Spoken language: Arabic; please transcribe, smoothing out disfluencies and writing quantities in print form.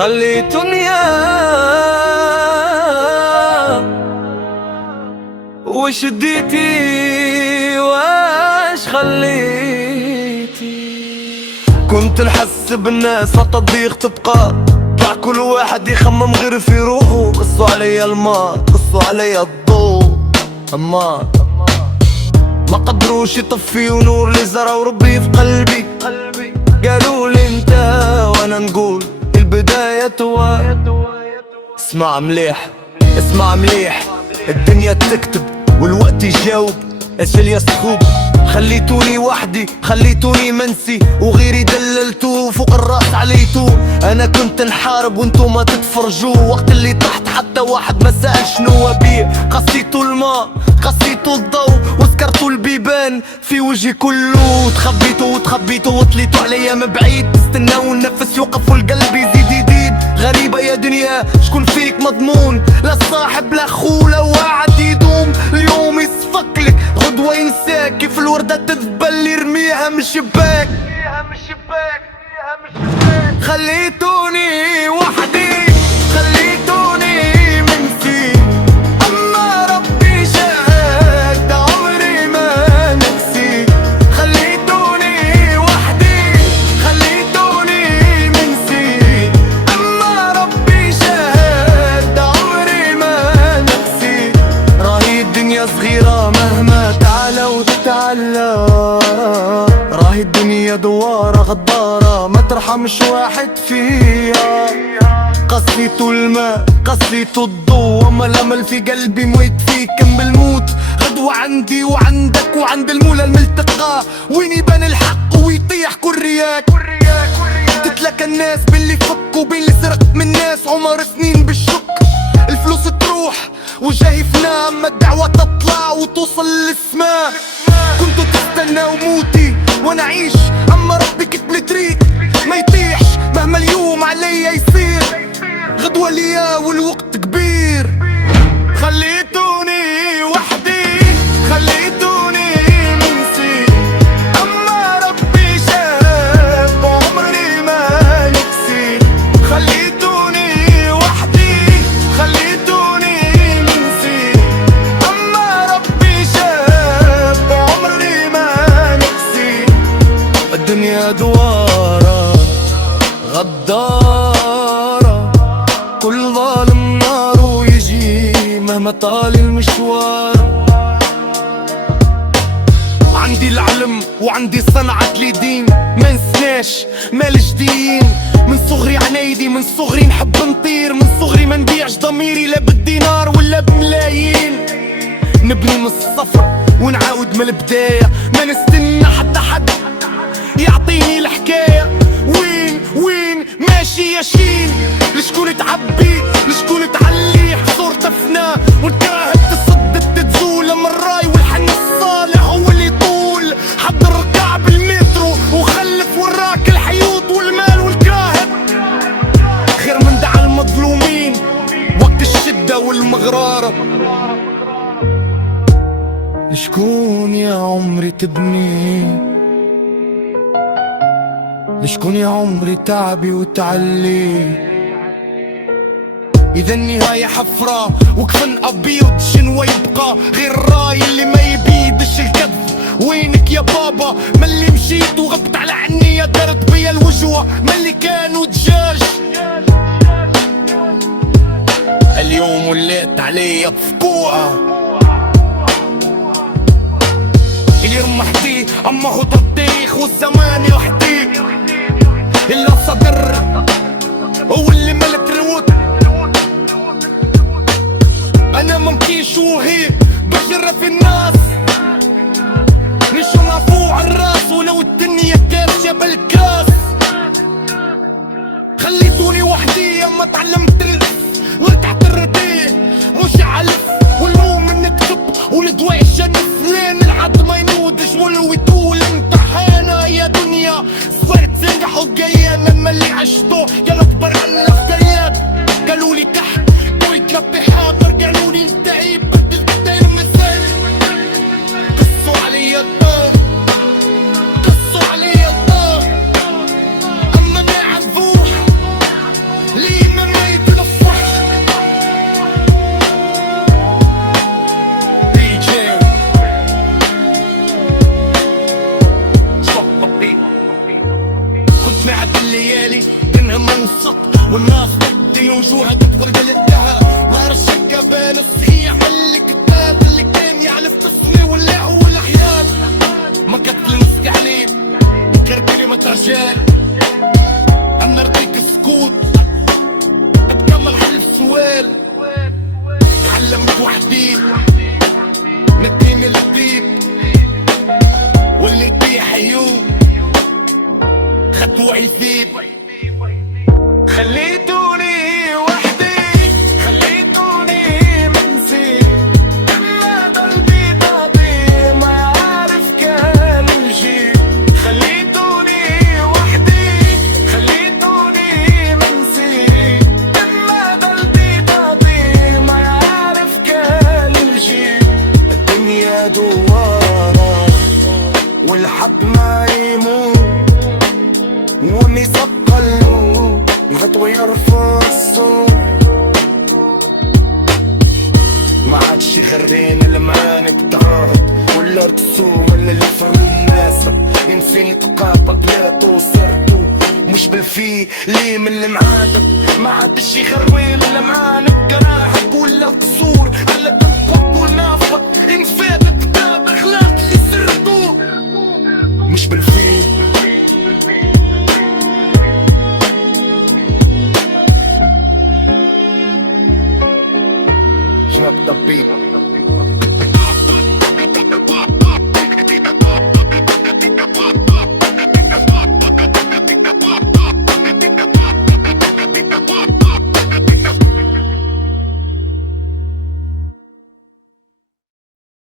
خليتوني وش اديتي واش خليتي. كنت نحس بالناس التضييق تبقى مع كل واحد يخمم غير في روحه. قصوا عليا الماء قصوا عليا الضوء، اما ما قدروش يطفيوا نور اللي زرعوا ربي في قلبي. قالوا لي انت وانا نقول البداية اسمع مليح اسمع مليح، الدنيا تكتب والوقت يجاوب. اجل يا سحوب خليتوني وحدي خليتوني منسي، وغيري دللتوه فوق الراس عليتو. انا كنت نحارب وانتو ما تتفرجوا، وقت اللي طحت حتى واحد ما سأل شنو ابيه. قصيتو الماء قصيتو الضوء وسكرتو البيبان في وجهي كله. تخبيتو وتخبيتو وطليتو عليا من بعيد، تستناو النفس يوقف والقلب يزيد يزيد. غريبة يا دنيا شكون فيك مضمون، لا صاحب لا خو لا واحد يدوم. اليوم يصفقلك غدوة ينساك، كيف الوردة تذبل يرميها من الشباك. خليتوني وحدي خليتوني منسي، أما ربي شاهد عمري ما نسي. خليتوني وحدي خليتوني منسي، أما ربي شاهد عمري ما نسي. راهي الدنيا صغيرة مهما تعلى وتتعلى، راهي الدنيا دوارة غدارة ما ترحمش واحد فيها. قصيتو الماء قصيتو الضوء، وما الامل في قلبي مويت فيك كم بالموت. غدوة عندي وعندك وعند المولى الملتقى، وين يبان الحق ويطيح كل رياك. تتلاقى الناس باللي فك وبين اللي سرق من الناس. عمر سنين بالشك الفلوس تروح وجاي فنا، اما الدعوة تطلع وتوصل للسماء. كنتوا تستناو موتي وانا اعيش، اما ربي كتب لي طريق ما يطيحش مهما اليوم عليا يصير. غدوة ليا والوقت كبير. خليتوني وحدي خليتوني منسي، اما ربي شاف عمري ما نكسي. خليتوني وحدي خليتوني منسي، اما ربي شاف عمري ما نكسي. الدنيا دوارة غدارة، كل ظالم ناره يجي مهما طال المشوار. عندي العلم وعندي صنعة اليدين، ما نسناش مال جديد. من صغري عنايدي من صغري نحب نطير، من صغري ما نبيعش ضميري لا بالدينار ولا بملايين. نبني من الصفر ونعاود من البداية، ما نستنى حتى حد يعطيني الحكاية. وين ماشي يا شين، لشكون تعبي لشكون تعلي. حصور تفنى والكراهة تصدت تتزول، اما الراي والحن الصالح هو اللي يطول. حضر ركع بالمترو وخلف وراك الحيوط والمال والكراهب. خير من دعا المظلومين وقت الشدة والمغرارة. لشكون يا عمري تبني، لشكون يا عمري تعبي وتعلي. إذا النهاية حفرة وكفن أبيض شنو يبقى غير الراي اللي ما يبيدش الكذب. وينك يا بابا من اللي مشيت وغبت على عني، درت بيا الوجوه من اللي كانوا دجاج. اليوم وليت عليا بفقوعة، اللي رمحتيه اما هو تطيخ والزمان يحديك. اللي صدر هو اللي ملك الوت. انا ممكنش وهي بشرف الناس، نشو مرفوع الراس ولو الدنيا كانت جبل كاس. خليتوني وحدي اما تعلمت وارتحت الرديه مش علف. والمهم نكتب وندوي الشنف لين العد ما ينودش ولو يطول امتحانه. يا دنيا صرت تنجح وجايه لما اللي عشته يلا اكبر على الحكايات. قالوا لي كحت قلت لبي حاضر، قالوا لي انت عيب بدل كتير مثال. قصوا علي الدار قصوا علي الدار، اما ما يعرفوش ليه يجي. الدنيا دوارة والحق ما يموت، واللي يسقلو الخطوة يرفع الصوت. ما عادش يغرينا المعاني بتعارض ولا رسوم ولا اللي فرق الناس. ينسيني تقاطع بلاطو وصرتو مش بالفي ليه من المعادب. ما عادش يغروينا المعاني بجراحك ولا قصور على